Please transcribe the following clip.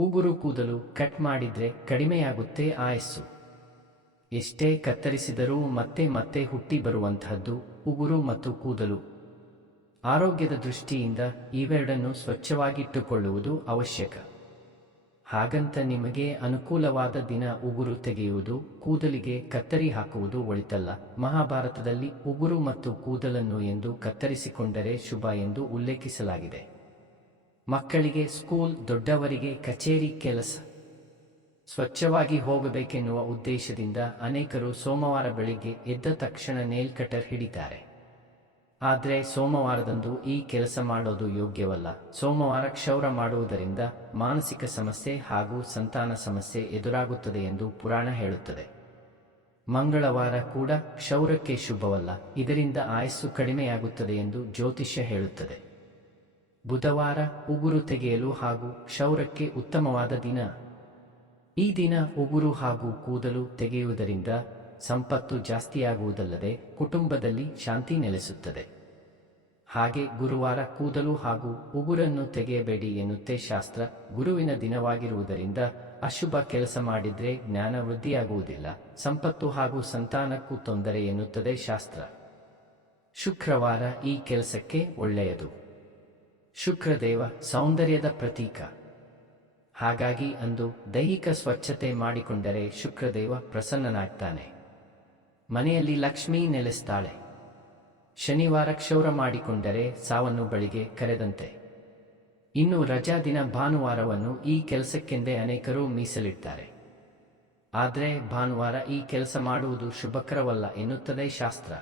ಉಗುರು ಕೂದಲು ಕಟ್ ಮಾಡಿದ್ರೆ ಕಡಿಮೆಯಾಗುತ್ತೆ ಆಯಸ್ಸು. ಎಷ್ಟೇ ಕತ್ತರಿಸಿದರೂ ಮತ್ತೆ ಮತ್ತೆ ಹುಟ್ಟಿ ಬರುವಂತಹದ್ದು ಉಗುರು ಮತ್ತು ಕೂದಲು. ಆರೋಗ್ಯದ ದೃಷ್ಟಿಯಿಂದ ಇವೆರಡನ್ನು ಸ್ವಚ್ಛವಾಗಿಟ್ಟುಕೊಳ್ಳುವುದು ಅವಶ್ಯಕ. ಹಾಗಂತ ನಿಮಗೆ ಅನುಕೂಲವಾದ ದಿನ ಉಗುರು ತೆಗೆಯುವುದು, ಕೂದಲಿಗೆ ಕತ್ತರಿ ಹಾಕುವುದು ಒಳಿತಲ್ಲ. ಮಹಾಭಾರತದಲ್ಲಿ ಉಗುರು ಮತ್ತು ಕೂದಲನ್ನು ಎಂದು ಕತ್ತರಿಸಿಕೊಂಡರೆ ಶುಭ ಎಂದು ಉಲ್ಲೇಖಿಸಲಾಗಿದೆ. ಮಕ್ಕಳಿಗೆ ಸ್ಕೂಲ್ ದೊಡ್ಡವರಿಗೆ ಕಚೇರಿ ಕೆಲಸ. ಸ್ವಚ್ಛವಾಗಿ ಹೋಗಬೇಕೆನ್ನುವ ಉದ್ದೇಶದಿಂದ ಅನೇಕರು ಸೋಮವಾರ ಬೆಳಿಗ್ಗೆ ಎದ್ದ ತಕ್ಷಣ ನೇಲ್ ಕಟರ್ ಹಿಡಿತಾರೆ. ಆದರೆ ಸೋಮವಾರದಂದು ಈ ಕೆಲಸ ಮಾಡೋದು ಯೋಗ್ಯವಲ್ಲ. ಸೋಮವಾರ ಕ್ಷೌರ ಮಾಡುವುದರಿಂದ ಮಾನಸಿಕ ಸಮಸ್ಯೆ ಹಾಗೂ ಸಂತಾನ ಸಮಸ್ಯೆ ಎದುರಾಗುತ್ತದೆ ಎಂದು ಪುರಾಣ ಹೇಳುತ್ತದೆ. ಮಂಗಳವಾರ ಕೂಡ ಕ್ಷೌರಕ್ಕೆ ಶುಭವಲ್ಲ. ಇದರಿಂದ ಆಯಸ್ಸು ಕಡಿಮೆಯಾಗುತ್ತದೆ ಎಂದು ಜ್ಯೋತಿಷ್ಯ ಹೇಳುತ್ತದೆ. ಬುಧವಾರ ಉಗುರು ತೆಗೆಯಲು ಹಾಗೂ ಕ್ಷೌರಕ್ಕೆ ಉತ್ತಮವಾದ ದಿನ. ಈ ದಿನ ಉಗುರು ಹಾಗೂ ಕೂದಲು ತೆಗೆಯುವುದರಿಂದ ಸಂಪತ್ತು ಜಾಸ್ತಿಯಾಗುವುದಲ್ಲದೆ ಕುಟುಂಬದಲ್ಲಿ ಶಾಂತಿ ನೆಲೆಸುತ್ತದೆ. ಹಾಗೆ ಗುರುವಾರ ಕೂದಲು ಹಾಗೂ ಉಗುರನ್ನು ತೆಗೆಯಬೇಡಿ ಎನ್ನುತ್ತೆ ಶಾಸ್ತ್ರ ಗುರುವಿನ ದಿನವಾಗಿರುವುದರಿಂದ ಅಶುಭ ಕೆಲಸ ಮಾಡಿದ್ರೆ ಜ್ಞಾನ ವೃದ್ಧಿಯಾಗುವುದಿಲ್ಲ, ಸಂಪತ್ತು ಹಾಗೂ ಸಂತಾನಕ್ಕೂ ತೊಂದರೆ ಎನ್ನುತ್ತದೆ ಶಾಸ್ತ್ರ. ಶುಕ್ರವಾರ ಈ ಕೆಲಸಕ್ಕೆ ಒಳ್ಳೆಯದು. ಶುಕ್ರದೇವ ಸೌಂದರ್ಯದ ಪ್ರತೀಕ. ಹಾಗಾಗಿ ಅಂದು ದೈಹಿಕ ಸ್ವಚ್ಛತೆ ಮಾಡಿಕೊಂಡರೆ ಶುಕ್ರದೇವ ಪ್ರಸನ್ನನಾಗ್ತಾನೆ. ಮನೆಯಲ್ಲಿ ಲಕ್ಷ್ಮೀ ನೆಲೆಸ್ತಾಳೆ. ಶನಿವಾರ ಕ್ಷೌರ ಮಾಡಿಕೊಂಡರೆ ಸಾವನ್ನು ಬಳಿಗೆ ಕರೆದಂತೆ. ಇನ್ನು ರಜಾ ದಿನ ಭಾನುವಾರವನ್ನು ಈ ಕೆಲಸಕ್ಕೆಂದೇ ಅನೇಕರು ಮೀಸಲಿಡ್ತಾರೆ. ಆದರೆ ಭಾನುವಾರ ಈ ಕೆಲಸ ಮಾಡುವುದು ಶುಭಕರವಲ್ಲ ಎನ್ನುತ್ತದೆ ಶಾಸ್ತ್ರ.